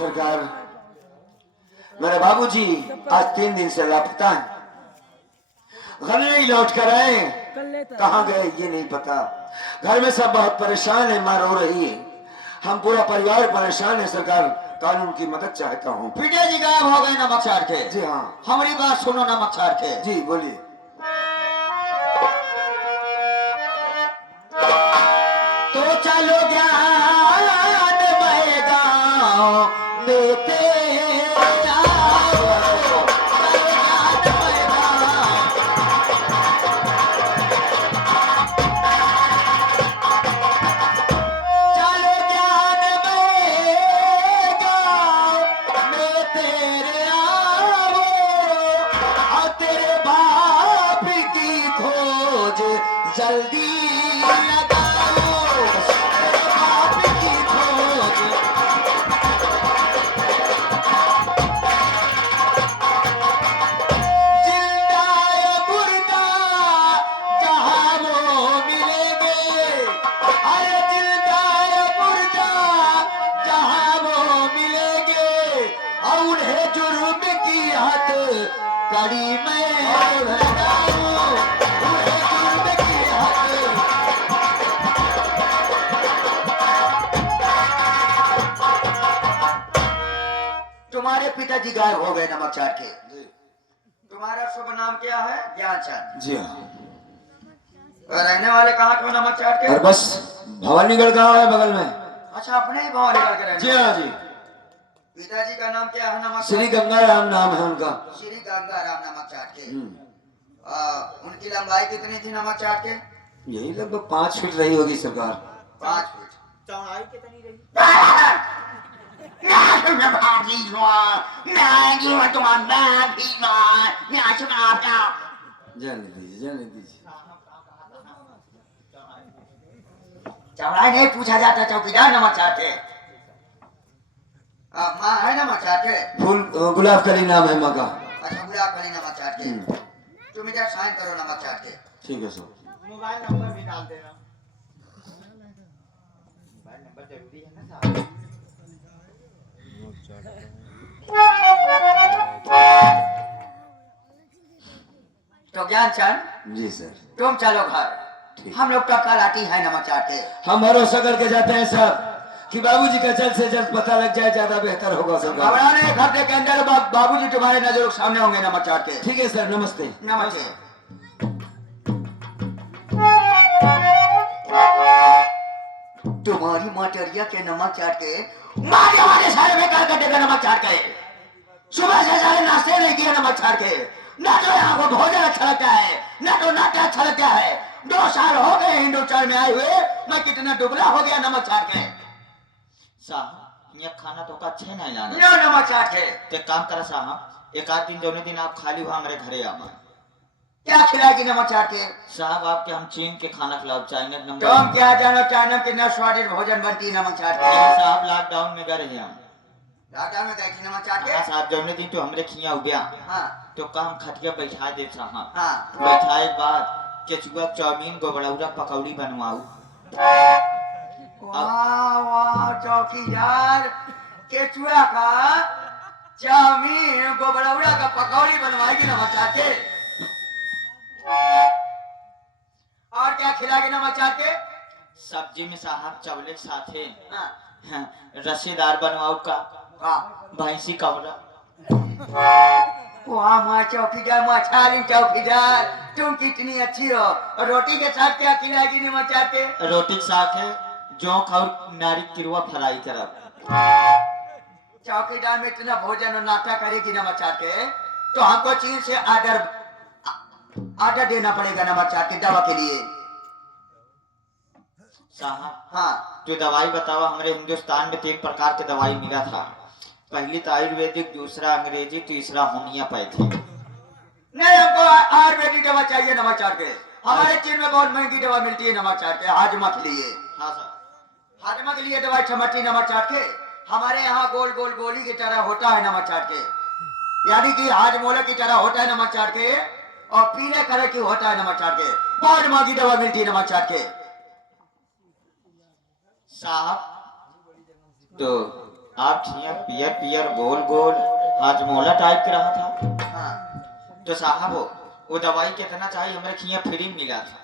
सरकार, मेरे बाबूजी आज 3 दिन से लापता है। घर नहीं लौट कर आए, कहाँ गए ये नहीं पता। घर में सब बहुत परेशान है, माँ रो रही है, हम पूरा परिवार परेशान है। सरकार, कानून की मदद चाहता हूँ। पिताजी गायब हो गए नमक चाट के। जी हाँ। हमारी बात सुनो नमक चाट के। जी बोलिए। तो चलो ज्ञानमय गाँव देते जल्दी लगाओ आप की खोज। जिंदा या मुर्दा जहां वो मिलेंगे, अरे जिंदा या मुर्दा जहां वो मिलेंगे, और उन्हें जुर्म की हद कड़ी में लगाओ। तुम्हारे पिताजी गायब हो गए नमक चाट के। तुम्हारा शुभ नाम क्या है? ज्ञानचंद। जी हाँ। रहने वाले कहाँ के नमक चाट के? और बस भवानीगढ़ गांव है बगल में। अच्छा, अपने ही भाव निकल के रहने। जी हाँ जी। पिताजी का नाम क्या है? नमक श्री गंगाराम नाम है उनका। श्री गंगाराम नमक चाट के। उनकी लंबाई कितनी थी नमक चाट के? यही लगभग 5 फीट रही होगी सरकार। 5 फीट। चौड़ाई कितनी रही? जाने दीजिए। चौड़ाई नहीं पूछा जाता, चौकीदार नमक चाटे। माँ है नमक चाटे? फूल गुलाब कली नाम है माँ का। अच्छा, गुलाब कली नमक चाटे। तुम इधर साइन करो नमक चाटे। ठीक है सर। मोबाइल नंबर भी डाल देना। मोबाइल नंबर जरूरी है ना साहब। तो ज्ञानचंद जी सर। तुम चलो घर, हम लोग तो कल आती है नमक चाटे। हम भरोसा करके जाते हैं सर, कि बाबूजी का जल्द से जल्द पता लग जाए, ज्यादा बेहतर होगा सरकार। घबराने एक हफ्ते के अंदर बाबूजी तुम्हारे नजरों के सामने होंगे नमक चाट के। ठीक है सर, नमस्ते। नमस्ते। तुम्हारी मटरिया के नमक चाट के मारे वाले सारे बेकार कर देगा नमक चाट के। सुबह से सारे नाश्ते नहीं किया नमक चाट के। ना तो यहाँ को भोजन अच्छा लगता है, ना तो नाटा अच्छा लगता है। 2 साल हो गए हिंदुस्तान में आए हुए, मैं कितना दुबला हो गया नमक चाट के। साहब ये खाना तो का अच्छे नहीं लाना। नो नमक चाट के। तो एक काम करा साहब, एक आध दिन दोनों दिन आप खाली हुआ हमारे घरे आवा। क्या खिलाएगी नमक चाट के? साहब आपके हम चीन के खाना खिलाओ, चाइनीज नंबर। तुम क्या जानो चाइना कितना स्वादिष्ट भोजन बनती है नमक चाट के? साहब लॉकडाउन में गए हम। लॉकडाउन में गई थी नमक चाट के? हाँ साहब, दोनों दिन तो हमरे खिया हो गया। हाँ तो काम खटिया बैठा दे साहब। हाँ। बैठाए बाद केचुआ चाउमीन गोबड़ौरा पकौड़ी बनवाऊ। वाह वाह चौकीदार, केचुआ का चाउमीन गोबड़ौरा का पकौड़ी बनवाएगी नमक चाट के। और क्या खिलाएगी नमक चाट के? सब्जी में साहब चावले के साथे हाँ। रसेदार बनवाऊ का वाह भैंसी कवरा। वाह माँ चौकीदार, मछाली चौकीदार, तुम कितनी अच्छी हो। और रोटी के साथ क्या खिलाएगी नमक चाट के? रोटी के साथ है जोंक और नारी किरवा फ्राई तरफ। चौकीदार में इतना भोजन और नाश्ता करेगी नमक चाट के, तो हमको चीन से आर्डर देना पड़ेगा नमक चाट के दवा के लिए। साहब हाँ जो दवाई बतावा, हमारे हिंदुस्तान में 3 प्रकार के दवाई मिला था। पहली तो आयुर्वेदिक, दूसरा अंग्रेजी, तीसरा होम्योपैथी। नहीं, हमको आयुर्वेदिक दवा चाहिए नमक चाट के। हमारे चीन में बहुत महंगी दवा मिलती है नमक चाट के, हाजमा के लिए। हाँ सर। हाजमा के लिए दवाई समझती नमक चाट के। हमारे यहाँ गोल गोल गोली की तरह होता है नमक चाट के, यानी कि हाजमोला की तरह होता है नमक चाट के, और पीले कलर की होता है नमक चाट के। बहुत महंगी दवा मिलती है नमक चाट के। साहब तो आप छिया पियर पियर गोल गोल हाजमोला टाइप के रहा था। हाँ। तो साहब वो दवाई कितना चाहिए, हमारे खिया फ्री मिला था।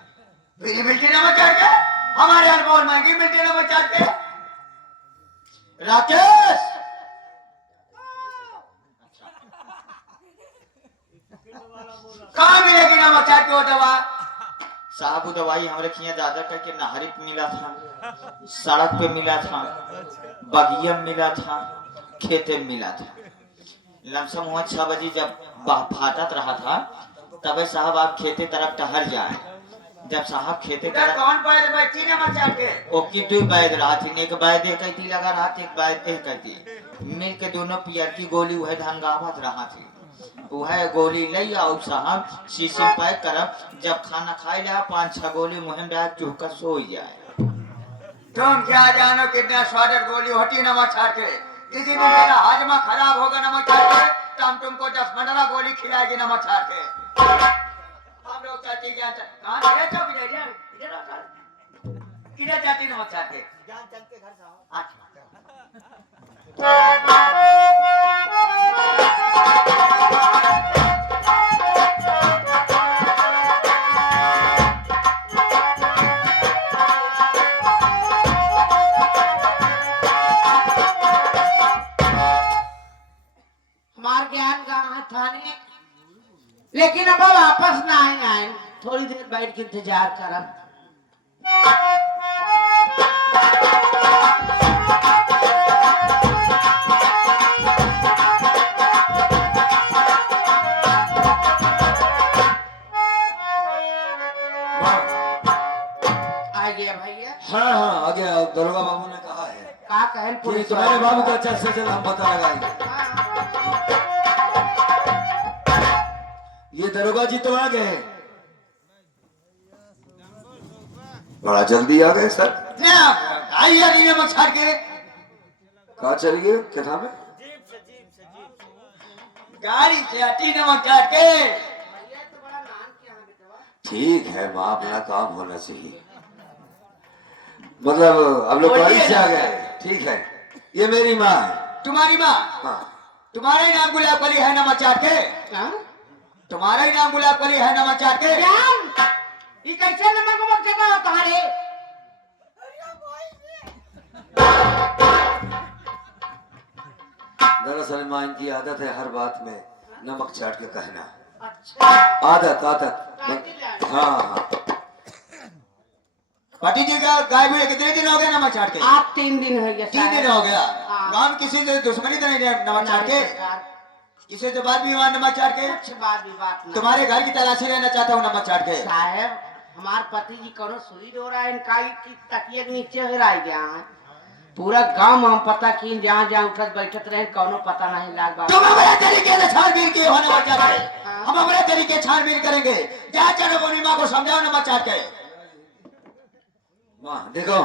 फ्री मिलती नमक चाट के? हमारे यहाँ बहुत महंगी मिलती है नमक चाट के। राकेश, कहाँ मिलेगी नमक चाट की वो दवा? साहब वो दवाई हमारे खिया ज्यादा करके नहरी पे मिला था, सड़क पे मिला था, बगिया में मिला था, खेते में मिला था। लमसम हुआ 6 बजे जब फाटत रहा था, तबे साहब आप खेते तरफ टहर जाए। जब साहब खेते इधर तरफ कौन पैर बैठी नमक चाट के? ओकी 2 बैद रहा थी, एक बैद एक कहती लगा रहा थी, एक बैद एक कहती मिल के दोनों पियर की गोली वह धनगावत रहा थी। वह गोली ले आओ साहब, शीशी में पैक करब, जब खाना खाए ले 5-6 गोली मुंह में डाल चूका सो जाए। तुम क्या जानो कितना स्वादिष्ट गोली होती नमक चाट के। किसी दिन मेरा हाजमा खराब होगा नमक चाट के, तो हम तुमको 10-15 गोली खिलाएगी नमक चाट के। हम लोग चलती ज्ञान कहाँ किधर जाती नमक चाट के? ज्ञान चल के घर साहब। अच्छा। हमार ज्ञान कहाँ था नहीं, लेकिन अब वापस ना आए। थोड़ी देर बैठ के इंतजार करब। आ गया भैया। हाँ हाँ, आ गया। दरोगा बाबू ने कहा है का कहन कि पुलिस तुम्हारे बाबू का जल्द से जल्द हम पता लगाएंगे। ये दरोगा जी तो आ गए, बड़ा जल्दी आ गए सर। आइए नमक चाट के। कहा चलिए, क्या नाम है? गाड़ी से आती नमक चाट के। ठीक है माँ, अपना काम होना चाहिए। मतलब अब लोग गाड़ी से आ गए, ठीक है। ये मेरी माँ है। तुम्हारी माँ? हाँ। तुम्हारा ही नाम गुलाब कली है नमक चाट के? तुम्हारा ही नाम गुलाब कली है नमक चाट के? ये कैसे नमक वमक जगह तुम्हारे? दरअसल माँ इनकी आदत है हर बात में नमक चाट के कहना। अच्छा आदत आदत। हाँ हाँ। पाटी जी का गाय भी कितने दिन हो गए नमक चाट के? आप 3 दिन हो गया 3 दिन हो गया। हाँ। गांव में किसी से दुश्मनी तो नहीं है नमक चाट के? सरकार, किसी से बात भी हुआ नमक चाट के? कुछ बात भी बात ना तुम्हारे घर की तलाशी लेना चाहता हूँ नमक चाट के। साहब हमार पति जी करो सुई हो रहा है इनका की तकिए के नीचे हो रहा है जहाँ पूरा गांव हम पता की जहाँ जहाँ उठत बैठत रहे कोनो पता नहीं लाग बा तुम अपने तरीके से छानबीन किए हो नमक चाट के। हम अपने तरीके छानबीन करेंगे। क्या चलो बोली माँ को समझाओ नमक चाट के। माँ देखो,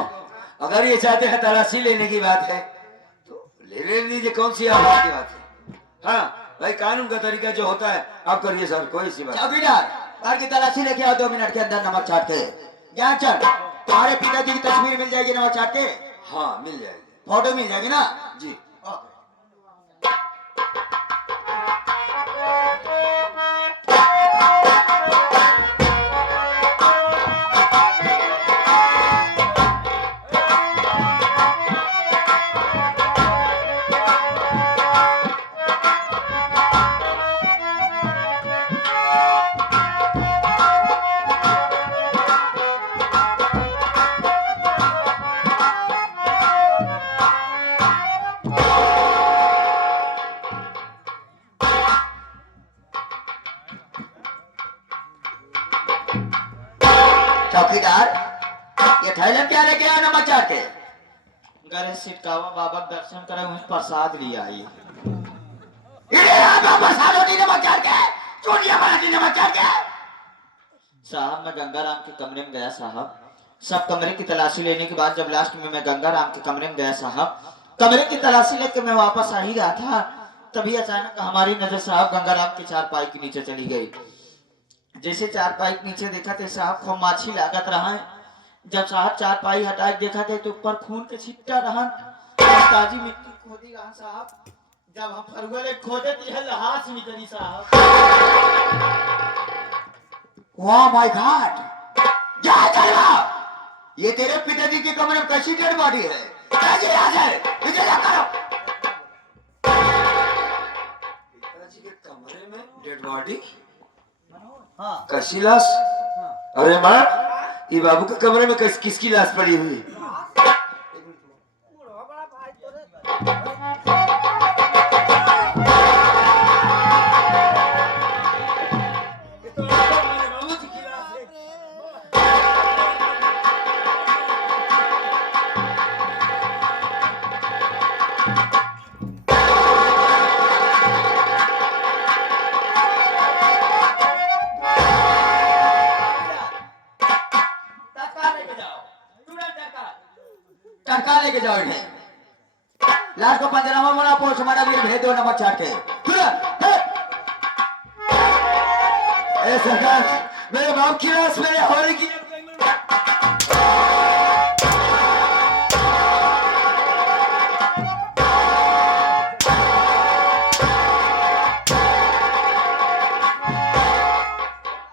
अगर ये चाहते हैं तलाशी लेने की बात है तो ले लीजिए, कौन सी आवाज की बात है। हाँ भाई, कानून का तरीका जो होता है आप करिए सर, कोई सी बात। चौकीदार घर की तलाशी लेके आओ 2 मिनट के अंदर नमक चाट के। ज्ञान चंद तुम्हारे पिताजी की तस्वीर मिल जाएगी नमक चाट के? हाँ मिल जाएगी। फोटो मिल जाएगी ना जी। चौकीदार ये थैले क्या लेके आया नमक चाट के? गरे सिटकावा बाबा के दर्शन करे वहीं प्रसाद लिया आई। इधर आ बाबा सालोनी नमक चाट के चोरिया बनाती नमक चाट के। साहब मैं गंगाराम के कमरे में गया साहब, सब कमरे की तलाशी लेने के बाद जब लास्ट में मैं गंगाराम के कमरे में गया साहब, कमरे की तलाशी लेके मैं वापस आ ही रहा था, तभी अचानक हमारी नजर साहब गंगाराम की चारपाई के नीचे चली गई। जैसे चारपाई के नीचे देखा थे साहब खूब माछी लागत रहा है। जब साहब चारपाई हटा के देखा थे तो ऊपर खून के छिट्टा रहा, ताजी मिट्टी खोदी रहा साहब। जब हम फरुआ खोदे तो यह लहास निकली साहब। वाह माय गॉड, क्या चलवा? ये तेरे पिताजी के कमरे में कैसी डेड बॉडी है? कैसी लाश है? इसे क्या करो? पिताजी के कमरे में डेड बॉडी? हाँ कैसी लाश? अरे माँ, ये बाबू के कमरे में किसकी लाश पड़ी हुई? टटका लेके जाओ इन्हें। लाश को पंजनामा बना पोस्टमार्टम के लिए भेज दो नमक चाट के तुरंत। ए सरकार, मेरे बाप की लाश मेरे हवाले की।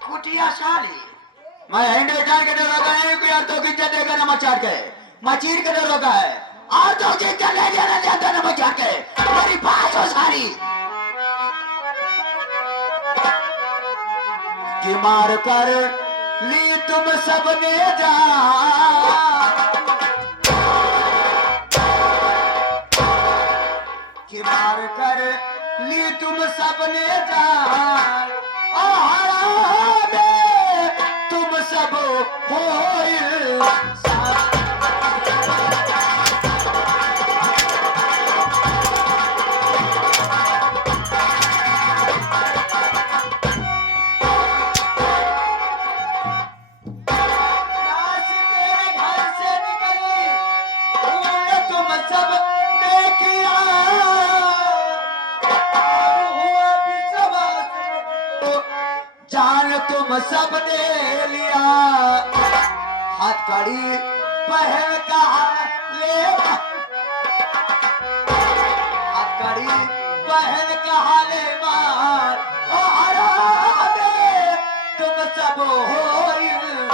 कुटिया साली, मैं हैंड बेकार के दरोगा है कोई और तो किज्जत देगा नमक चाट के। मचीर के दरोगा है और तो किज्जत नहीं देना चाहता नमक चाट के। मेरी बात हो सारी कि मार कर ली तुम सबने जान, कि मार कर ली तुम सबने जान, ओ हरामे तुम सब हो इंसान। लाश तेरे घर से निकली, हुए तुम सब ने किया, हुआ विश्वास, जान तुम सब ने लिया। हथकड़ी पहन का ले, हथकड़ी पहन का ले मार, ओ हरामे तुम सब हो इंसान।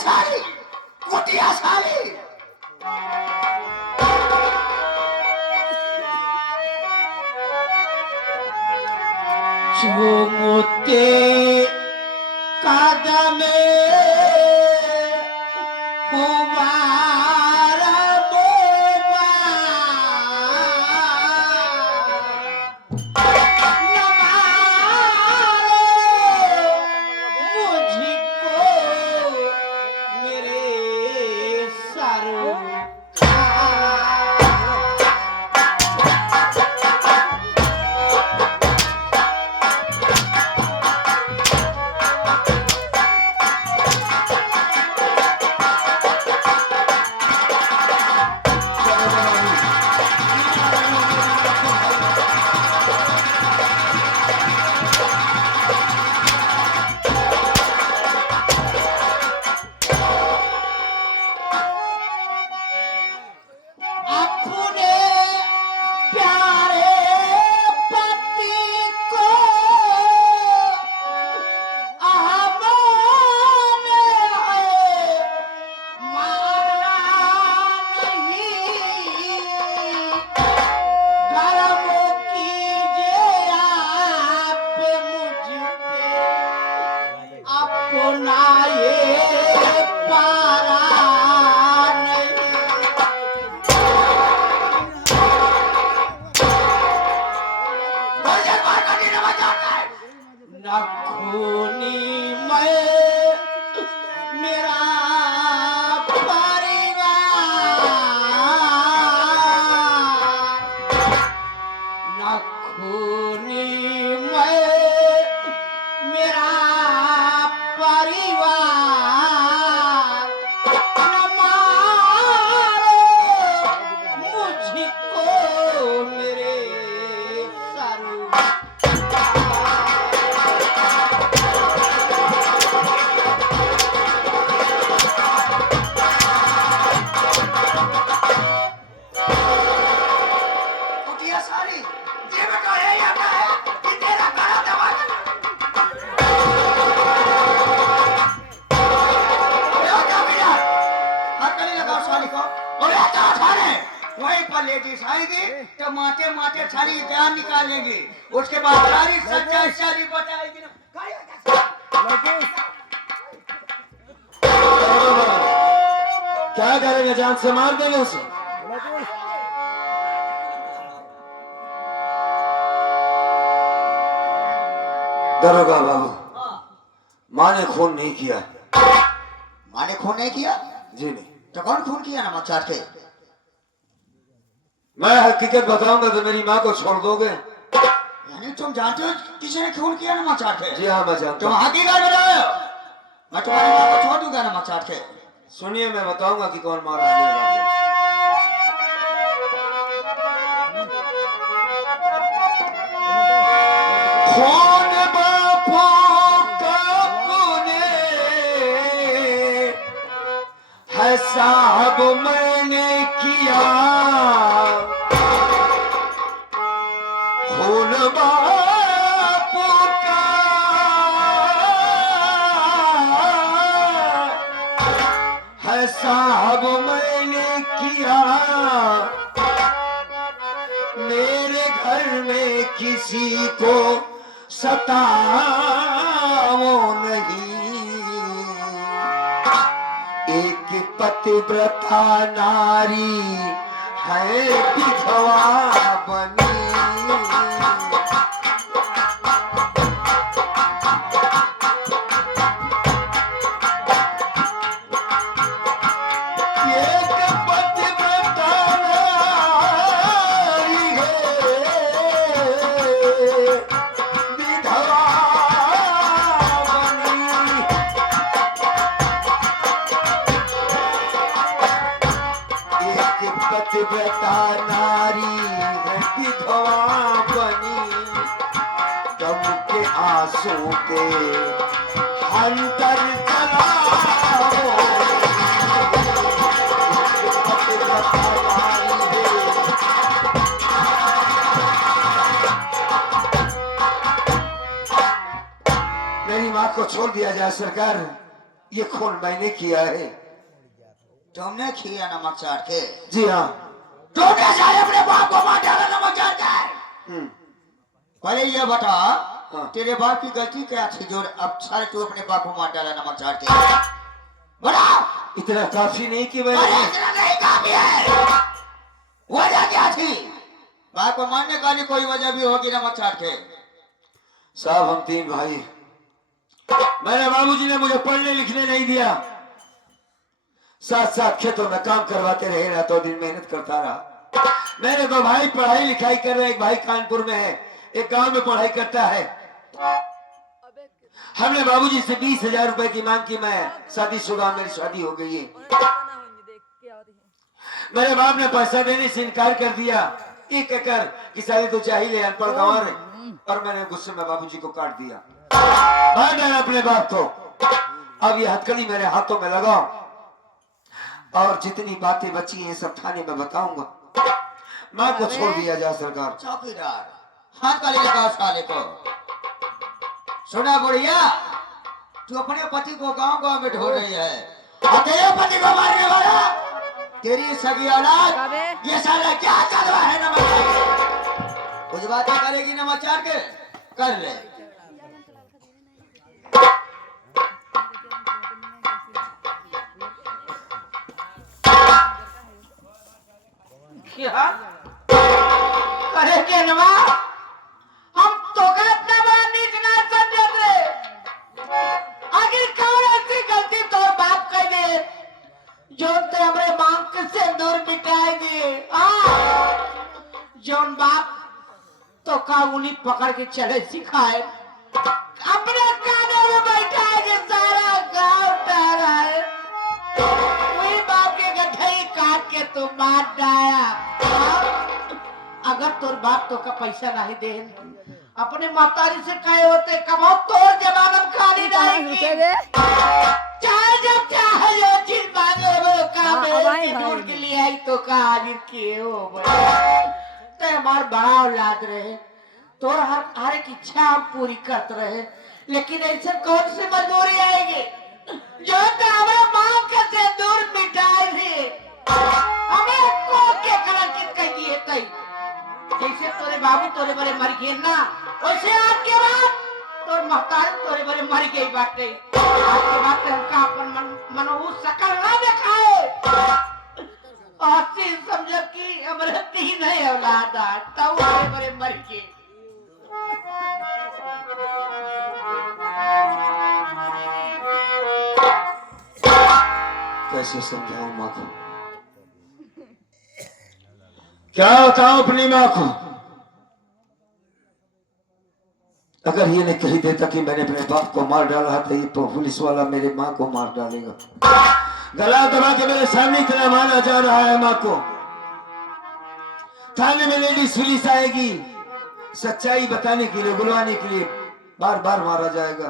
साली, कुटिया साली। चुमुते कदमे कुमारा बोबा मुझको मेरे सर अपने प्यारे पति को हमने मारा नहीं। कर्म कीजिए आप मुझ पे अपना ये पारा नहीं। नखूनी मैं मेरा परिवार, नखूनी मैं मेरा परिवार, न मारो मुझको मेरे सर। कुटिया साली, ये बता ये क्या है? ये तेरा गला दबा के ये क्या भैया? हाथ कहीं लगाओ साली को। और ये क्या थाने? वहीं पर लेडीज आएगी तो माटे माटे साली जान निकालेंगी। उसके बाद सारी सच्चाई सारी बताएगी ना। क्या करेंगे? जान से मार देंगे उसे। दरोगा बाबू, माँ ने खून नहीं किया। माँ ने खून नहीं किया? जी नहीं। तो कौन खून किया नमक चाट के? मैं हकीकत बताऊंगा तो मेरी माँ को छोड़ दोगे? यानी तुम जानते हो किसी ने खून किया नमक चाट के? जी हाँ, मैं जानता तुम हूँ। हकीकत बताओ, मैं तुम्हारी माँ को छोड़ दूंगा नमक चाट के। सुनिए, मैं बताऊंगा कि कौन मारा है मेरे बाप को। खून बापू का खूने है साहब मैंने किया, खून बापू का है साहब मैंने किया, मेरे घर में किसी को सताओ नहीं। एक पतिव्रता नारी है विधवा बनी, एक पतिव्रता नारी है विधवा बनी। एक पतिव्रता नारी है विधवा बनी, दम के आंसू के अंतर चलाओ। पतिव्रता नारी है। मेरी माँ को छोड़ दिया जाए सरकार। ये खून मैंने किया है। तुमने किया नमक चाट के? जी हाँ। तुमने साले अपने बाप को मार डाला नमक चाट कर। हम्म, पहले ये बता, हाँ। तेरे बाप की गलती क्या थी जो अब सारे तू अपने बाप को मार डाला नमक चाट के? बताओ। इतना काफी नहीं कि अरे मैंने इतना नहीं काफी है। वजह क्या थी? बाप को मारने का भी कोई वजह भी होगी नमक चाट के। साहब हम 3 भाई, मेरे बाबूजी ने मुझे पढ़ने लिखने नहीं दिया, साथ साथ खेतों में काम करवाते रहे, रातों दिन मेहनत करता रहा। मेरे 2 भाई पढ़ाई लिखाई कर रहे, एक भाई कानपुर में है, एक गांव में पढ़ाई करता है। हमने बाबूजी से 20,000 रुपए की मांग की, मैं शादीशुदा, मेरी शादी हो गई है। मेरे बाप ने पैसा देने से इनकार कर दिया, ये कहकर कि साली तो चाहिए अनपढ़ गंवार है, और मैंने गुस्से में बाबूजी को काट दिया, मार डाला अपने बाप को। अब ये हथकड़ी मेरे हाथों में लगाओ, और जितनी बातें बची हैं सब थाने में बताऊंगा। माँ को छोड़ दिया जा सरकार। चौकीदार, हाथ काली लगाओ साले को। सुना बुढ़िया, तू अपने पति को गांव गांव में ढो रही है, और तेरे पति को मारने वाला तेरी सगी औलाद ये साला क्या कर रहा है नमक चाट के? कुछ बातें करेगी नमक चाट के? कर ले। क्या अरे के नवा, हम तो का अपना बड़ा नीच ना समझते। आखिर कौन ऐसी गलती तो बाप कर दे जो ते हमरे मांग से दूर मिटाई दिए? जोन बाप तो का उन्हीं पकड़ के चले सिखाए, अपने कानों में बैठा है कि सारा गांव डरा है, वही बाप के गठई काट के तो मार डाया। अगर तोर बाप तो का पैसा नहीं दे, अपने मातारी से कहे होते कमाओ तोर जमानत खाली रहेगी। चाहे जब चाहे जो चीज मांगे वो काम है, ढूंढ के लिए आई तो का हाजिर किए हो ते हमार बड़ा औलाद रहे, तोर हर एक इच्छा हम पूरी करते रहे, लेकिन ऐसे कौन सी मजबूरी आएगी जो तो हमें मांग के से दूर मिटाए थे? हमें को के कलर की कही है तई जैसे तोरे बाबू तोरे बड़े मर गए ना, वैसे आपके बाद तोर महतारी तोरे बड़े मर गई बाटे। आपके बाद हमका अपन मनोहू सकल ना दिखाए, आसी समझ की हमरे 3 है औलाद, तब तोरे बड़े मर गए। कैसे समझाऊं माँ को, क्या बताऊं अपनी माँ को? अगर ये नहीं कही देता कि मैंने अपने बाप को मार डाला तो ये तो पुलिस वाला मेरे माँ को मार डालेगा। गला दबा के मेरे सामने इतना मारा जा रहा है माँ को, थाने में लेडीज पुलिस आएगी, सच्चाई बताने के लिए, बुलवाने के लिए बार बार मारा जाएगा।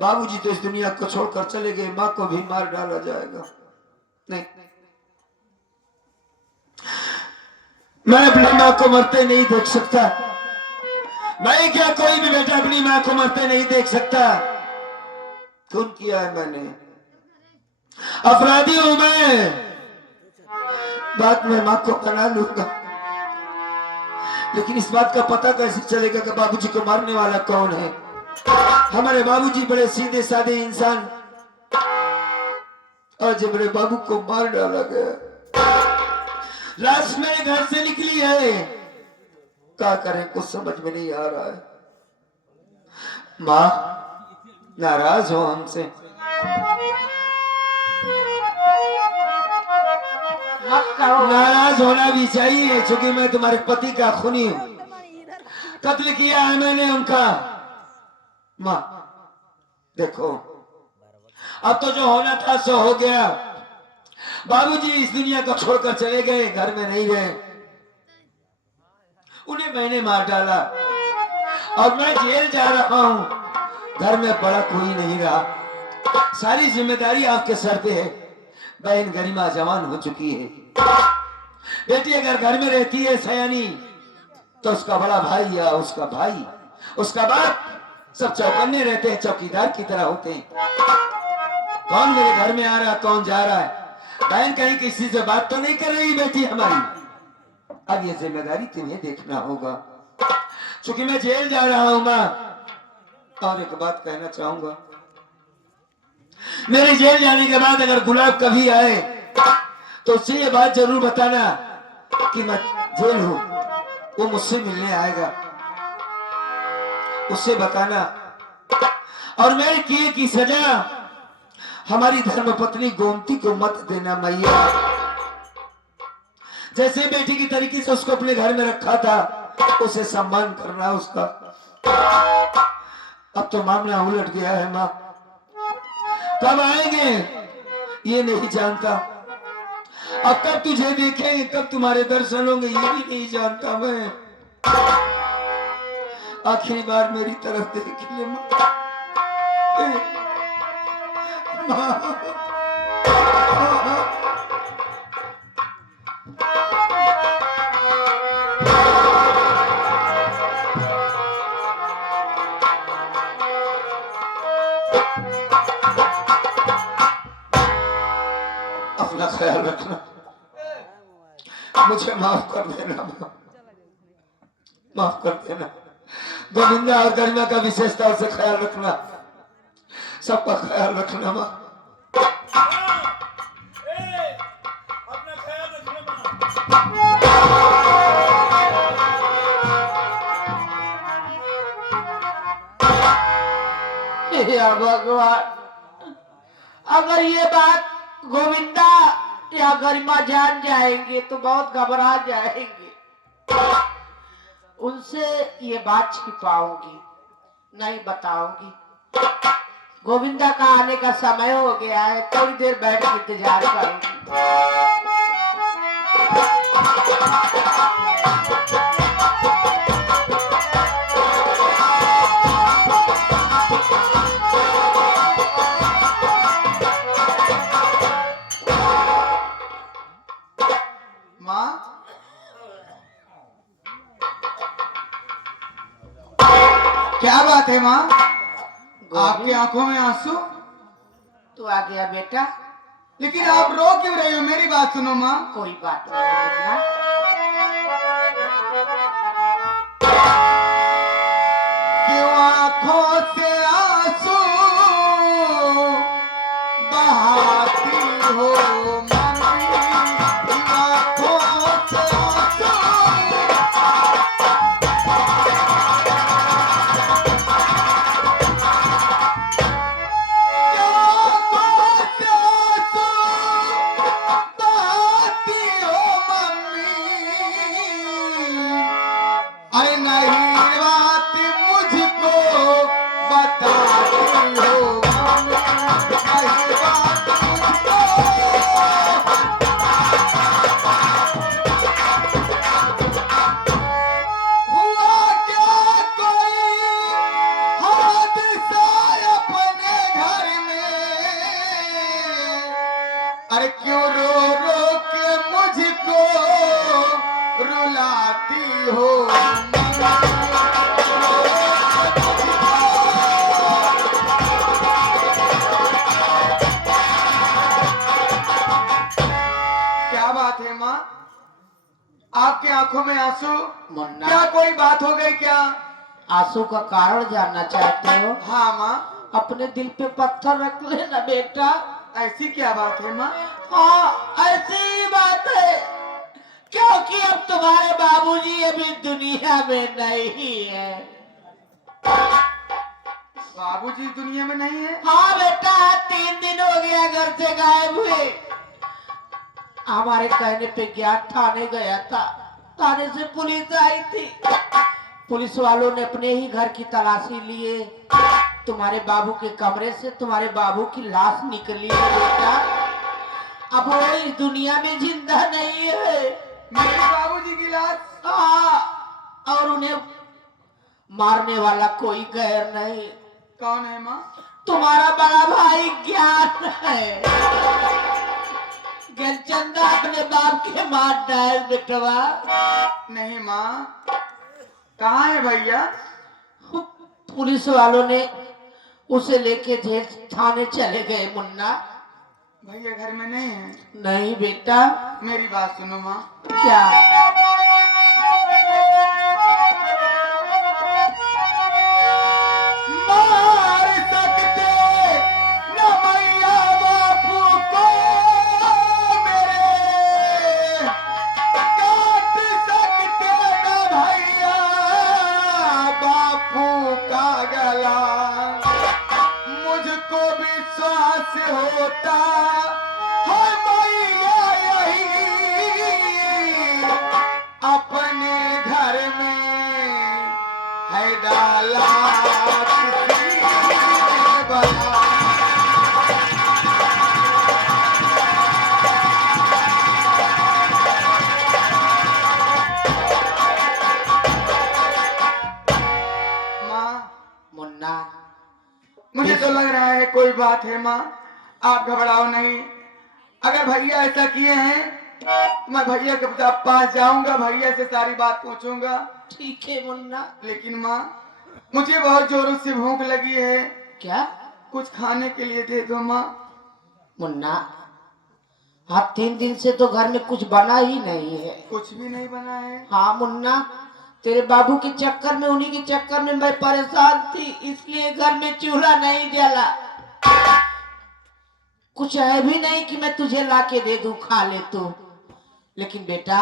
बाबूजी तो इस दुनिया को छोड़कर चले गए, माँ को भी मार डाला जाएगा। नहीं, मैं अपनी माँ को मरते नहीं देख सकता। मैं क्या, कोई भी बेटा अपनी माँ को मरते नहीं देख सकता। खून किया है मैंने, अपराधी हूं मैं, बाद में माँ को बना लूंगा, लेकिन इस बात का पता कैसे चलेगा कि बाबूजी को मारने वाला कौन है? हमारे बाबूजी बड़े सीधे साधे इंसान, और जब मेरे बाबू को मार डाला गया, लाश मेरे घर से निकली है, क्या करें कुछ समझ में नहीं आ रहा है। माँ नाराज हो हमसे? मत कहो। नाराज होना भी चाहिए, क्योंकि मैं तुम्हारे पति का खूनी हूं, कत्ल किया है मैंने उनका। माँ देखो, अब तो जो होना था सो हो गया। बाबूजी इस दुनिया को छोड़कर चले गए, घर में नहीं रहे, उन्हें मैंने मार डाला, और मैं जेल जा रहा हूं। घर में बड़ा कोई नहीं रहा, सारी जिम्मेदारी आपके सर पे है। बहन गरिमा जवान हो चुकी है, बेटी अगर घर में रहती है सयानी, तो उसका बड़ा भाई या उसका भाई, उसका बाप, सब चौकन्ने रहते हैं, चौकीदार की तरह होते हैं। कौन मेरे घर में आ रहा, कौन जा रहा है? बहन कहीं किसी से बात तो नहीं कर रही बेटी हमारी? अब ये जिम्मेदारी तुम्हें देखना होगा। चूंकि मैं जेल जा रहा हूं माँ, और एक बात कहना चाहूंगा, मेरे जेल जाने के बाद अगर गुलाब कभी आए तो उससे ये बात जरूर बताना कि मैं जेल हूं, वो मुझसे मिलने आएगा, उससे बताना। और मेरे किए की सजा हमारी धर्मपत्नी गोमती को मत देना मैया। जैसे बेटी की तरीके से उसको अपने घर में रखा था, उसे सम्मान करना उसका। अब तो मामला उलट गया है माँ, कब आएंगे ये नहीं जानता, अब कब तुझे देखेंगे, कब तुम्हारे दर्शन होंगे ये भी नहीं जानता मैं। आखिरी बार मेरी तरफ देख ले माँ। अपना ख्याल रखना, मुझे माफ कर देना माँ, माफ कर देना। गोविंदा और गरिमा का विशेषता से ख्याल रखना, सबका ख्याल रखना माँ। अपना ख्याल रखना माँ। या भगवान, अगर ये बात गोविंदा या गरिमा जान जाएंगे तो बहुत घबरा जाएंगे। उनसे ये बात छिपाऊंगी, नहीं बताऊंगी। गोविंदा का आने का समय हो गया है, थोड़ी देर बैठ के इंतजार करूंगी। माँ, क्या बात है माँ? आपकी आंखों में आंसू? तू आ गया बेटा, लेकिन आप रो क्यों रही हो? मेरी बात सुनो माँ। कोई बात नहीं मुन्ना। क्यों आंखों से आंसू बहाती हो मम्मी? क्यों आंखों से आंसू? क्यों आंखों से आंसू बहाती हो मम्मी? अरे नहीं बात मुझको बताती हो मम्मी, नहीं बात मुझको। हुआ क्या कोई हादसा अपने घर में? अरे क्यों रो रो के मुझको रुलाती हो क्या बात है माँ? आपकी आंखों में आंसू? मुन्ना, क्या कोई बात हो गई क्या? आंसू का कारण जानना चाहते हो? हाँ माँ। अपने दिल पे पत्थर रख लेना बेटा। ऐसी क्या बात है माँ? हाँ, ऐसी ही बात है, क्योंकि अब तुम्हारे बाबूजी अभी दुनिया में नहीं है। बाबूजी दुनिया में नहीं है? हाँ बेटा, 3 दिन हो गया घर से गायब हुए। हमारे कहने पे ज्ञान थाने गया था, थाने से पुलिस आई थी। पुलिस वालों ने अपने ही घर की तलाशी लिए, तुम्हारे बाबू के कमरे से तुम्हारे बाबू की लाश निकली है बेटा। अब वो इस दुनिया में जिंदा नहीं है। मेरे बाबूजी की लाश? हाँ, और उन्हें मारने वाला कोई गैर नहीं, कौन है माँ? तुम्हारा बड़ा भाई ज्ञान है। ज्ञानचंदा अपने बाप के मार डाल बेटवा। नहीं माँ, कहाँ है भैया? पुलिस वालों ने उसे लेके जेल थाने चले गए मुन्ना। भैया घर में नहीं है। नहीं बेटा। मेरी बात सुनो माँ। क्या? मार सकते न भैया बापू को मेरे, काट सकते न भैया बापू का गला। मुझको विश्वास होता है भैया यही अपने घर में है डाला किसी ने बना। माँ मुन्ना मुझे तो लग रहा है कोई बात है माँ, आप घबराओ नहीं। अगर भैया ऐसा किए हैं मैं भैया के पास जाऊंगा, भैया से सारी बात पूछूंगा। ठीक है मुन्ना। लेकिन माँ मुझे बहुत जोरों से भूख लगी है, क्या? कुछ खाने के लिए दे दो माँ। मुन्ना आप 3 दिन से तो घर में कुछ बना ही नहीं है। कुछ भी नहीं बना है। हाँ मुन्ना, तेरे बाबू के चक्कर में, उन्हीं के चक्कर में मैं परेशान थी, इसलिए घर में चूल्हा नहीं जला। कुछ है भी नहीं कि मैं तुझे ला के दे दूं, खा ले तू। लेकिन बेटा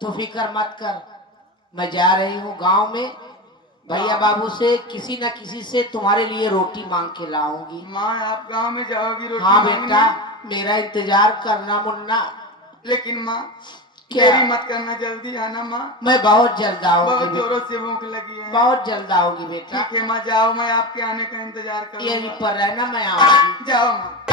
तो फिक्र मत कर, मैं जा रही हूँ गांव में, भैया बाबू से किसी न किसी से तुम्हारे लिए रोटी मांग के लाऊंगी। माँ आप गांव में जाओगी रोटी हाँ मांगने? बेटा मेरा इंतजार करना मुन्ना। लेकिन माँ क्या? देरी मत करना, जल्दी आना माँ। मैं बहुत जल्द आऊंगी बहुत बेटा, जोरों से भूख लगी है। बहुत जल्द आऊंगी बेटा। ठीक है माँ जाओ, मैं आपके आने का इंतजार यहीं करूंगा। पर रहना, मैं आऊंगी। जाओ माँ।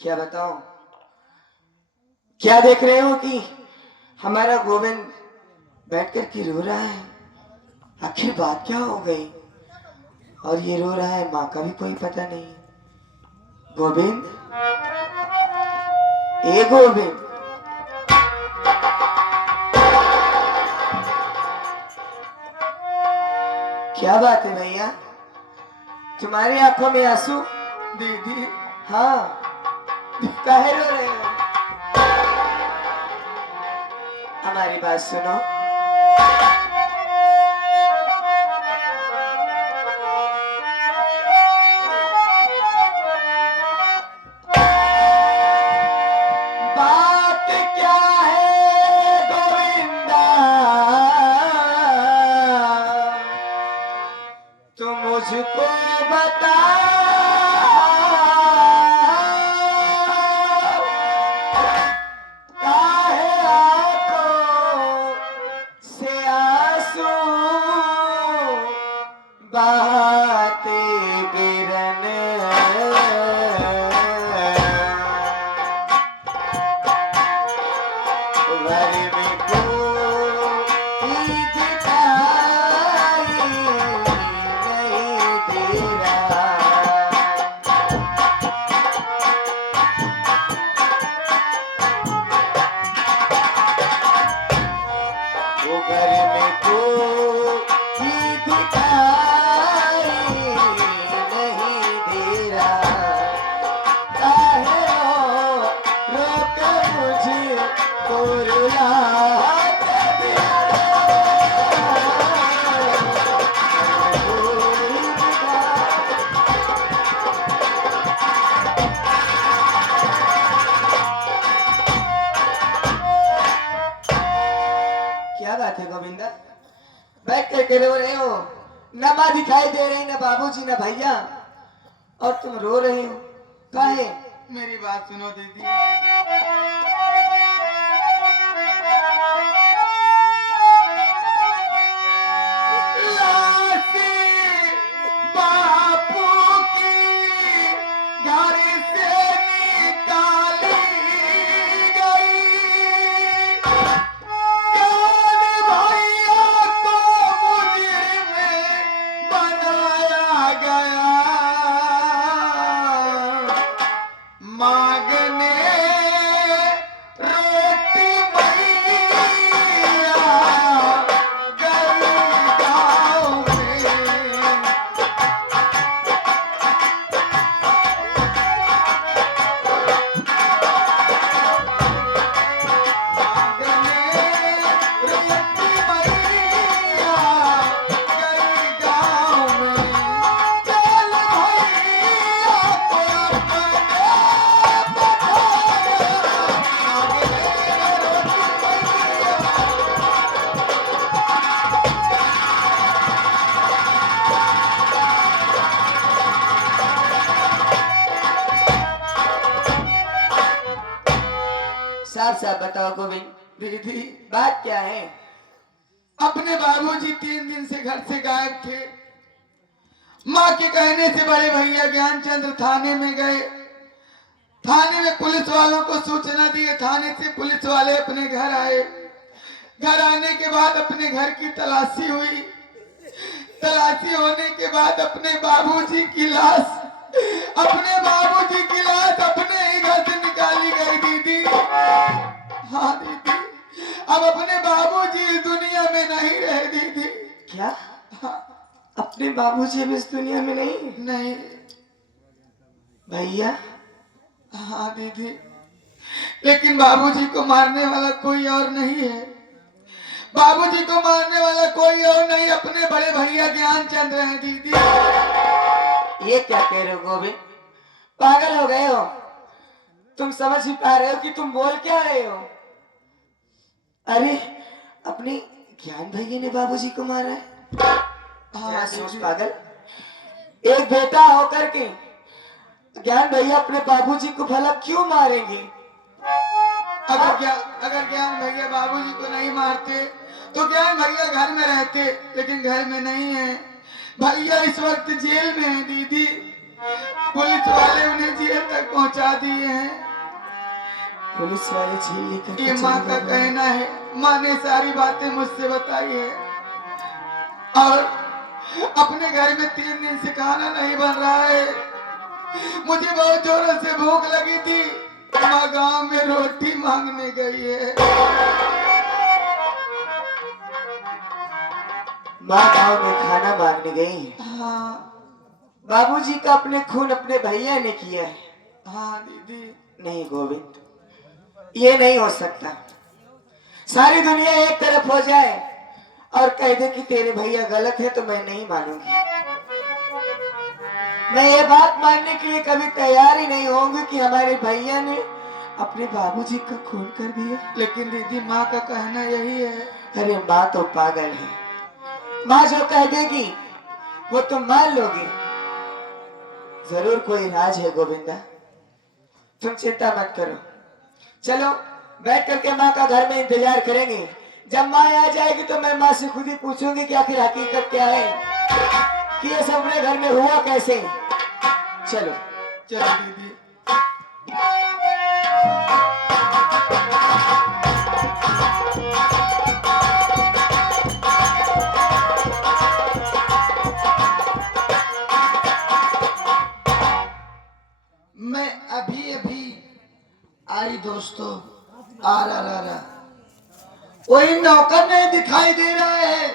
क्या बताऊं, क्या देख रहे हो कि हमारा गोविंद बैठ कर के रो रहा है? आखिर बात क्या हो गई? और ये रो रहा है, माँ का भी कोई पता नहीं। गोविंद, ए गोविंद, क्या बात है भैया, तुम्हारी आंखों में आंसू? दीदी हाँ, काहे रो रहे हो? हमारी बात सुनो। बात क्या है गोविंदा, तुम मुझको बता। काहे आंखों से आंसू बहाते गिरन, घर में कोई दिखाई नहीं दे रहा। वो घर में कोई दिखाई नहीं दे रहा। काहे रो कर मुझको रुलाते बिना। क्या बात है गोविंदा, बैठ करके रो रहे हो? न माँ दिखाई दे रही, न बाबूजी, न भैया, और तुम रो रहे हो, काहे? मेरी बात सुनो दीदी। लाशी बापू की घर से निकाली गई, क्या साहब बताओ गोविंद, दीदी बात क्या है? अपने बाबूजी 3 दिन से घर से गायब थे। माँ के कहने से बड़े भैया ज्ञानचंद्र थाने में गए। थाने में पुलिस वालों को सूचना दिए। थाने से पुलिस वाले अपने घर आए। घर आने के बाद अपने घर की तलाशी हुई। तलाशी होने के बाद अपने बाबूजी की लाश अपने ही घर से निकाली गई दीदी। हाँ दीदी, अब अपने बाबूजी इस दुनिया में नहीं रहे दीदी। क्या? हाँ, अपने बाबूजी अब इस दुनिया में नहीं? नहीं। भैया? हाँ दीदी, लेकिन बाबूजी को मारने वाला कोई और नहीं है। बाबूजी को मारने वाला कोई और नहीं, अपने बड़े भैया ज्ञानचंद्र हैं दीदी। ये क्या कह रहे हो गोविंद? पागल हो गए हो? तुम समझ ही पा रहे हो कि तुम बोल क्या रहे हो? अरे अपने ज्ञान भैया ने बाबूजी को मारा है? हाँ सोच पागल, एक बेटा होकर के ज्ञान भैया अपने बाबूजी को भला क्यों मारेंगे? अगर ज्ञान भैया बाबूजी को नहीं मारते तो ज्ञान भैया घर में रहते, लेकिन घर में नहीं है। भैया इस वक्त जेल में है दीदी। पुलिस वाले उन्हें जेल तक पहुंचा दिए हैं। पुलिस वाले जेल लेकर ये माँ का कहना है। माँ ने सारी बातें मुझसे बताई है। और अपने घर में 3 दिन से खाना नहीं बन रहा है। मुझे बहुत जोरों से भूख लगी थी। माँ गांव में रोटी मांगने गई है। माँ गांव में खाना मांगने गई है? हाँ बाबूजी का अपने खून अपने भैया ने किया है? हाँ दीदी। नहीं गोविंद, ये नहीं हो सकता। सारी दुनिया एक तरफ हो जाए और कह दे कि तेरे भैया गलत है तो मैं नहीं मानूंगी। मैं ये बात मानने के लिए कभी तैयार ही नहीं होंगी कि हमारे भैया ने अपने बाबूजी का खून कर दिया। लेकिन दीदी माँ का कहना यही है। अरे माँ तो पागल है। माँ जो कह देगी वो तुम मान लोगे। जरूर कोई राज है गोविंदा, तुम चिंता मत करो। चलो बैठ करके माँ का घर में इंतजार करेंगे। जब माँ आ जाएगी तो मैं माँ से खुद ही पूछूंगी कि आखिर हकीकत क्या है, कि ये सब अपने घर में हुआ कैसे। चलो चलो दीदी। मैं अभी आई दोस्तों। आ रहा कोई नौकर नहीं दिखाई दे रहा है।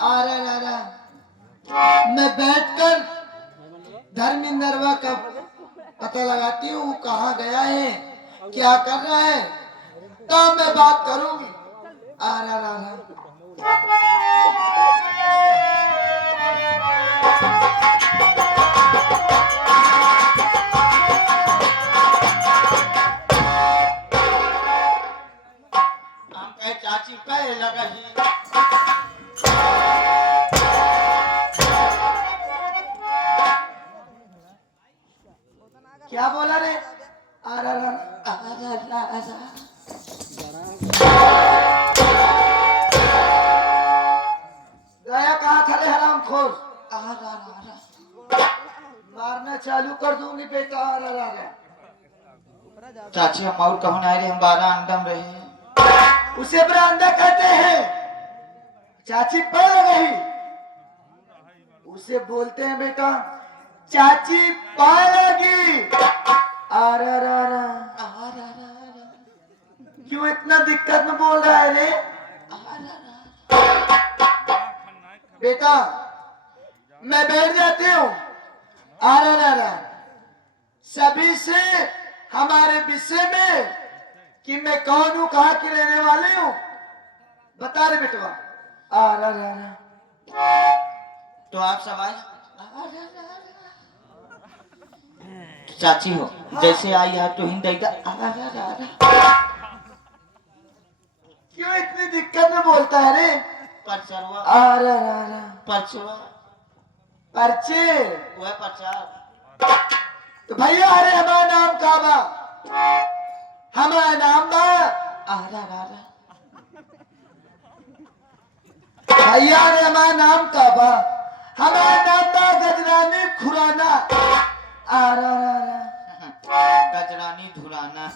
आ रहा मैं बैठकर धर्मेंद्रवा का पता लगाती हूँ, वो कहाँ गया है, क्या कर रहा है, तो मैं बात करूंगी। आ रहा चाची कहे लगा क्या बोला रे? आ रहा गया कहाँ था रे हरामखोर? आ रहा मारना चालू कर दूंगी बेटा। आ रहा चाची हम और कहूँ आए रहे, हम 12 अंडम रहे हैं। उसे बरामदा कहते हैं। चाची पढ़ गई, उसे बोलते हैं बेटा चाची पाएगी। आ रहा क्यों इतना दिक्कत में बोल रहा है रे? बेटा मैं बैठ जाती हूँ। आ रहा सभी से हमारे विषय में कि मैं कौन हूँ, कहाँ की रहने वाली हूँ, बता रहे बेटवा। आ रहा तो आप सब आए चाची हो, जैसे आई है तो हिंद क्यों इतनी दिक्कत में बोलता है रे? परचरवा आ रहा परचवा पर्चे वो है परचार। तो भैया अरे हमारा नाम काबा। हमारा नाम बा आरा रारा भैया ने हमारा नाम का बा हमारा नाम बा गजरानी खुराना आरा गजरानी धुराना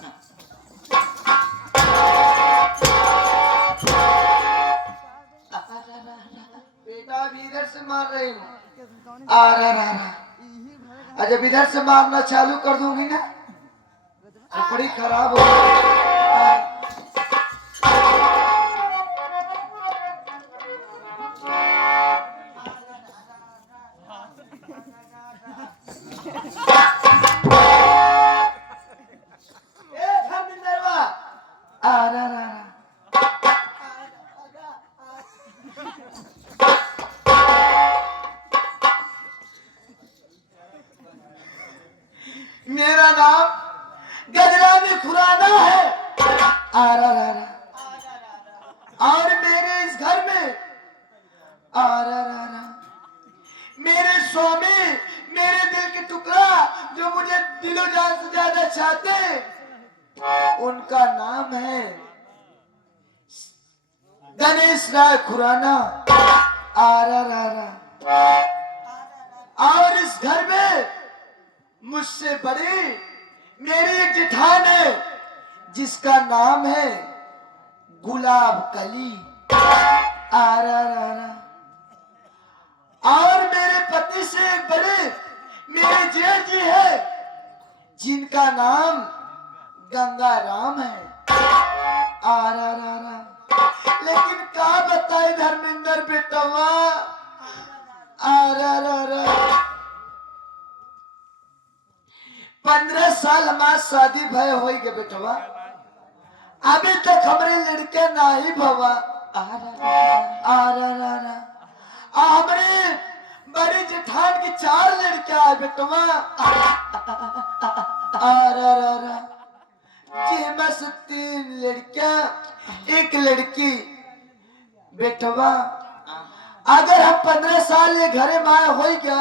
बेटा अभी इधर से मार रही हूँ आरा जब इधर से मारना चालू कर दूंगी ना तो बड़ी खराब हो मेरा नाम गजरानी खुराना है आरा और मेरे इस घर में आरा मेरे स्वामी मेरे दिल के टुकड़ा जो मुझे दिलो जान से ज्यादा चाहते हैं उनका नाम है गणेश राय खुराना आरा और इस घर में मुझसे बड़ी मेरी एक जेठान है जिसका नाम है गुलाब कली आरा और मेरे पति से एक बड़े मेरे जेठ जी है जिनका नाम गंगा राम है आरा लेकिन का बताए धर्मेंद्र बेटवा आरा 15 साल हमार शादी भय हो गए बेटवा अभी तक हमारे लड़के ना ही भवा हमारे बड़ी जेठान की 4 लड़कियां है बेटवा जेमा से 3 लड़कियां 1 लड़की बेटवा अगर हम 15 साल ये घरे माया हो गया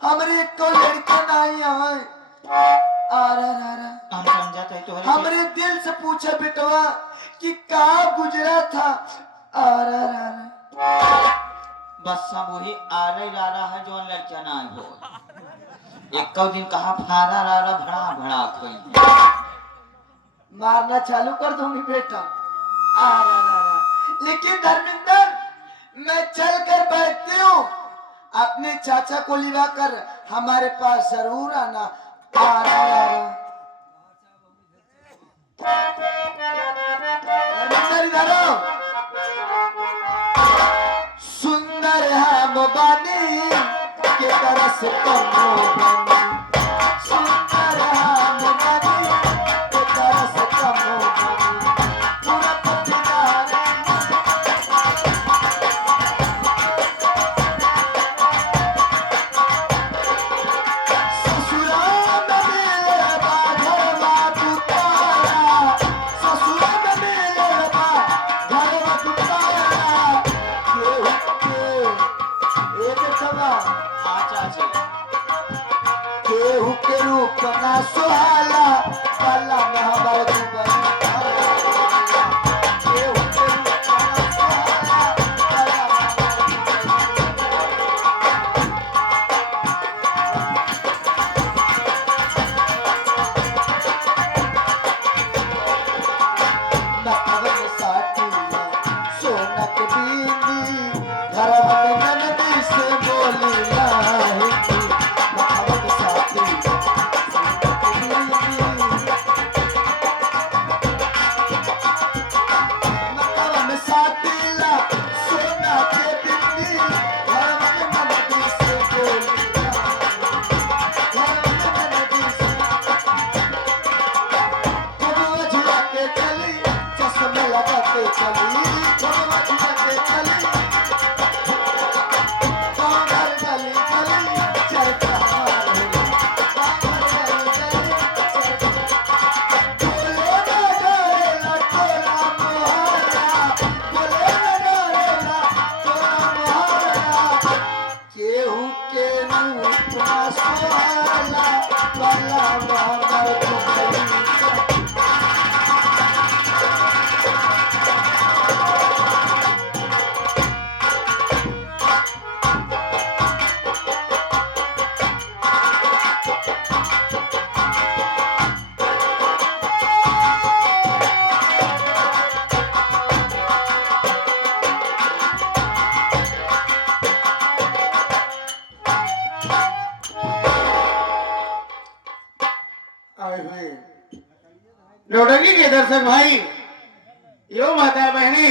हमारे को लड़का नहीं आए हम समझा था तो हमारे दिल से पूछा बेटवा कि कहा गुजरा था बस सब वही आरा ही रारा है जो लड़कियां ना हो एक दिन कहा फारा रारा भड़ा भड़ा खोई मारना चालू कर दूंगी बेटा लेकिन धर्मेंद्र मैं चल कर बैठती हूँ अपने चाचा को लिवा कर हमारे पास जरूर आना धर्मेंद्र इधर आओ। सुंदर हम बानी के तरह से सुंदर हम बानी के तरह से पूरा पतिदार केहू के रूप ना सुहाला पाला महाभारत केहू के रूप ना सुहाला पाला नखवन साटी सोना के बींदी घर में ननदी से बोली लाही नखवन साटी नखवन साटीला सोना के बींदी घर में ननदी से बोली घर में ननदी से भगवा झुला के चली चश्मे लगा के चली भगवा झुला के चली कांवर गली गली चरखा मारे कांवर गली गली चरखा बोले ना डरेला तोरा मोहरा बोले ना डरेला तोरा मोहरा केहू के रूप ना सुहाला वाला वाला दर्शक भाई, यो माता बहने,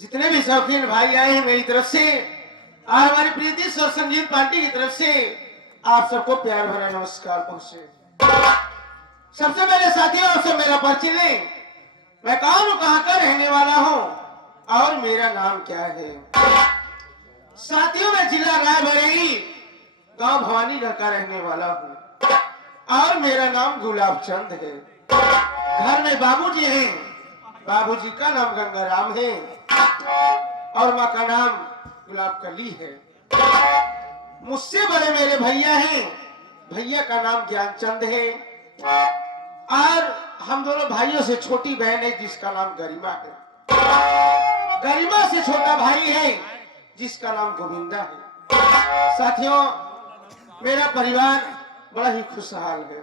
जितने भी शौकीन भाई आए हैं मेरी तरफ से और हमारी प्रीति स्वर संगीत पार्टी की तरफ से आप सबको प्यार भरा नमस्कार पहुंचे। सबसे पहले साथियों, आपसे मेरा परिचय लें। मैं कौन हूं, कहां का रहने वाला हूं और मेरा नाम क्या है। साथियों, मैं जिला रायबरेली, गांव भवानीगढ़ का रहने वाला हूं और मेरा नाम गुलाब चंद है। घर में बाबूजी हैं, बाबूजी का नाम गंगाराम है और माँ का नाम गुलाब कली है। मुझसे बड़े मेरे भैया हैं, भैया का नाम ज्ञानचंद है और हम दोनों भाइयों से छोटी बहन है जिसका नाम गरिमा है। गरिमा से छोटा भाई है जिसका नाम गोविंदा है। साथियों, मेरा परिवार बड़ा ही खुशहाल है,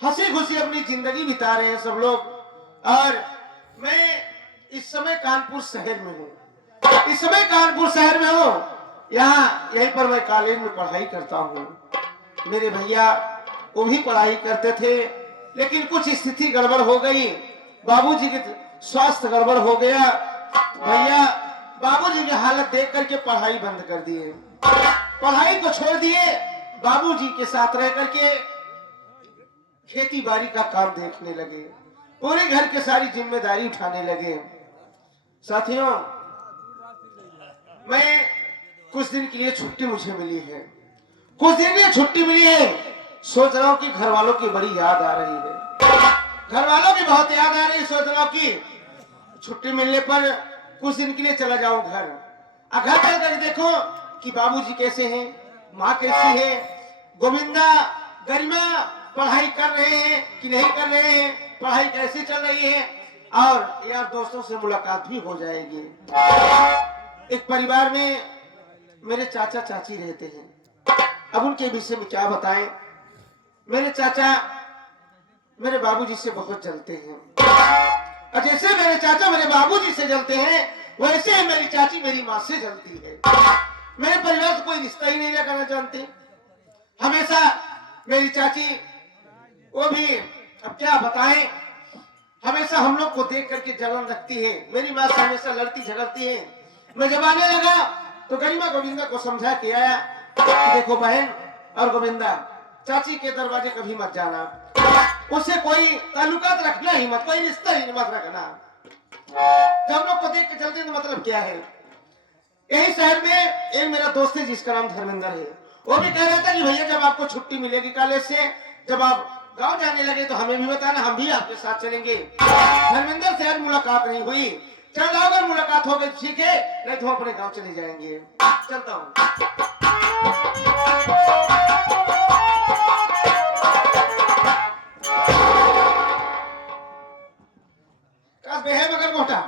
हंसी खुशी अपनी जिंदगी बिता रहे हैं सब लोग। और मैं इस समय कानपुर शहर में हूँ, इस समय कानपुर शहर में हूँ। यहाँ यहीं पर मैं कॉलेज में पढ़ाई करता हूँ। मेरे भैया वो भी पढ़ाई करते थे, लेकिन कुछ स्थिति गड़बड़ हो गई, बाबूजी के स्वास्थ्य गड़बड़ हो गया। भैया बाबूजी की हालत देख करके पढ़ाई बंद कर दिए, पढ़ाई को छोड़ दिए, बाबूजी के साथ रह करके खेती बाड़ी का काम देखने लगे, पूरे घर के सारी जिम्मेदारी उठाने लगे। साथियों, मैं कुछ दिन के लिए छुट्टी मुझे मिली है, कुछ दिन की छुट्टी मिली है। सोच रहा हूँ कि घर वालों की बड़ी याद आ रही है, घर वालों की बहुत याद आ रही है। सोच रहा हूँ कि छुट्टी मिलने पर कुछ दिन के लिए चला जाऊं घर। घर चल कर देखो कि बाबूजी कैसे हैं, माँ कैसी है, गोविंदा गरिमा पढ़ाई कर रहे हैं कि नहीं कर रहे हैं, पढ़ाई कैसी चल रही है, और यार दोस्तों से मुलाकात भी हो जाएगी। एक परिवार में मेरे चाचा चाची रहते हैं। अब उनके विषय में क्या बताएं। मेरे चाचा मेरे बाबूजी से बहुत जलते हैं, और जैसे मेरे चाचा मेरे बाबूजी से जलते हैं, वैसे ही मेरी चाची मेरी माँ से जलती है। मेरे परिवार से कोई रिश्ता ही नहीं लगाना जानती। हमेशा मेरी चाची, वो भी अब क्या बताएं, हमेशा हम लोग को देख करके जलन रखती है। मेरी माँ से हमेशा लड़ती झगड़ती है। मैं जब आने लगा तो गरिमा गोविंदा को समझा के आया कि देखो बहन और गोविंदा, चाची के दरवाजे कभी मत जाना, उससे कोई ताल्लुकात रखना ही मत, कोई रिश्ता ही मत रखना। जब लोग को देख के चलते तो मतलब क्या है। यही शहर में एक मेरा दोस्त है जिसका नाम धर्मेंद्र है, वो भी कह रहा था कि भैया जब आपको छुट्टी मिलेगी कॉलेज से, जब आप गांव जाने लगे तो हमें भी बताना, हम भी आपके साथ चलेंगे। धर्मेंद्र से आज मुलाकात नहीं हुई, चल अगर मुलाकात हो गई ठीक है, नहीं तो हम अपने गांव चले जाएंगे। चलता हूँ। मगर मोटा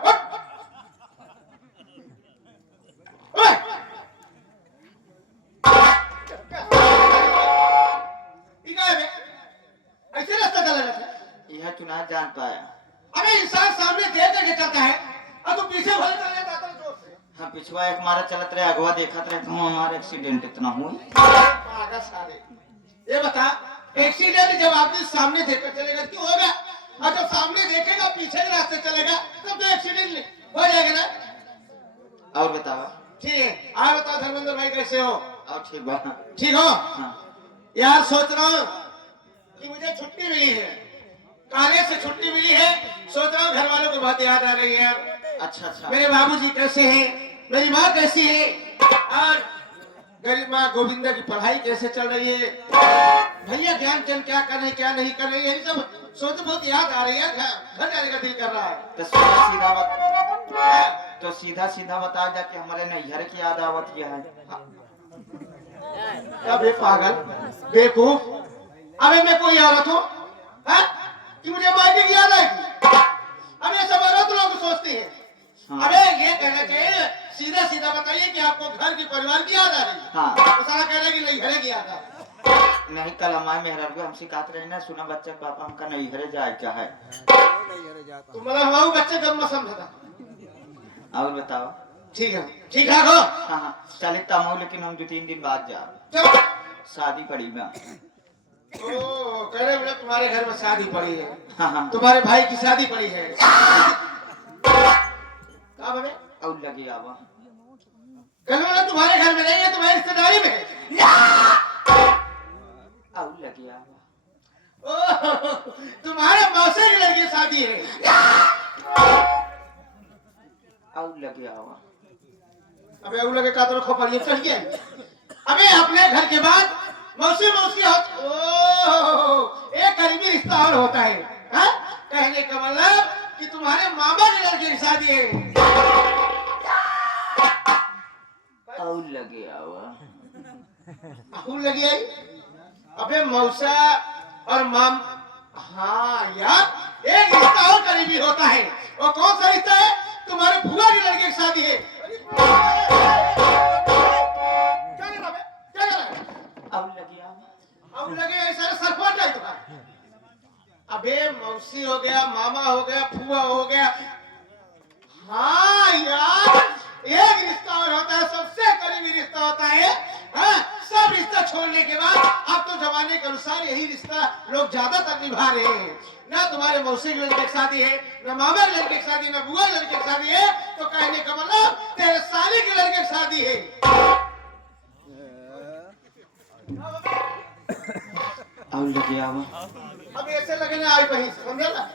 ऐसे रास्ता चला जाता है। यह तू ना जान पाया। अबे इंसान सामने देख करके चलता है और तू पीछे भले चले जाता है जोर से। हाँ, पिछवा एक मारा चलत रहे, अगवा देखत रहे, तो हमारा एक्सीडेंट इतना हुई। पागल साले, ये बता, एक्सीडेंट जब आदमी सामने देखकर चलेगा क्यों होगा, और जब सामने देखेगा पीछे के रास्ते चलेगा तब तो एक्सीडेंट हो जाएगा ना। और बतावा। ठीक है, आप बताओ धर्मेंद्र भाई कैसे हो। और ठीक बात। ठीक हो। हाँ। यार सोच रहा हूँ कि मुझे छुट्टी मिली है, कॉलेज से छुट्टी मिली है। सोच रहा हूँ घर वालों को बहुत याद आ रही है। अच्छा अच्छा। मेरे बाबूजी कैसे हैं, मेरी माँ कैसी है, और गरिमा गोविंदा की पढ़ाई कैसे चल रही है, भैया ज्ञानचंद क्या कर रहे हैं क्या नहीं कर रहे हैं, यही सब सोच बहुत याद आ रही है। घर जाने का दिल कर रहा है। तो सीधा सीधा बता, तो सीधा सीधा बता जाके हमारे नैहर की याद आवत यह है। अबे पागल बेवकूफ, अबे मैं कोई औरत हूँ कि मुझे मायके की याद आएगी। अबे सब औरत लोग सोचते हैं। हाँ। अबे ये कहना चाहिए सीधा सीधा बताइए कि आपको घर की परिवार की याद आ रही है। हाँ। तो सारा कहना कि नहीं घरे की याद आ रही। नहीं, कल हमारे मेहरारू हमसे कहते रहे ना, सुना बच्चा पापा हमका नैहरे जाए क्या है। तो मतलब हमारे बच्चे कब न समझता। और बताओ। ठीक है, ठीक है हो। हाँ हाँ, चले तमो, लेकिन हम 2-3 दिन बाद जा। चलो शादी पड़ी ना। ओ कह रहे बोले तुम्हारे घर में शादी पड़ी है, हाँ हाँ तुम्हारे भाई की शादी पड़ी है। कहा बे? और लगे आवा कल बोला तुम्हारे घर में नहीं है, तुम्हारी रिश्तेदारी में है। और लगे आवा ओह, तुम्हारे मौसे की लड़की की शादी है। और लगे आवा अबे उन लगे का तो खोपड़िए चढ़ गया। अबे अपने घर के बाद मौसी मौसी होती। ओह, एक करीबी रिश्ता और होता है। हाँ? कहने का मतलब कि तुम्हारे मामा की लड़की की शादी है। और लगे आवा आहू लगी आई। अबे मौसा और माम, हाँ यार एक रिश्ता और करीबी होता है। और कौन सा रिश्ता है? तुम्हारे फुआ की लड़की की शादी है। क्या कर रहा है? क्या कर रहा है? और लगे आवा अब लगे ऐसा सरपंच है तुम्हारा। अबे मौसी हो गया, मामा हो गया, फुआ हो गया। हाँ यार एक रिश्ता और होता है, सबसे करीबी रिश्ता होता है। हाँ, सब रिश्ता छोड़ने के बाद अब तो जमाने के अनुसार यही रिश्ता लोग ज्यादातर निभा रहे हैं। ना तुम्हारे मौसी की लड़की की शादी है, ना मामा की लड़की की शादी, ना बुआ की लड़की की शादी है, तो कहने का मतलब तेरे साली की लड़की की शादी है। और लगे आवा अब ऐसे लगने आई कहीं से, समझा ना?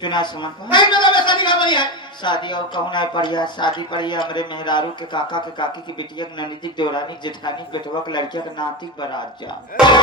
तू ना समझ पा नहीं मतलब मैं शादी का बनी है। शादी और कहूँ ना पढ़िया शादी पढ़िया हमरे मेहरारू के काका के काकी की बिटिया के ननिदी देवरानी जेठानी बेटवा के लड़किया के नाती बारात जा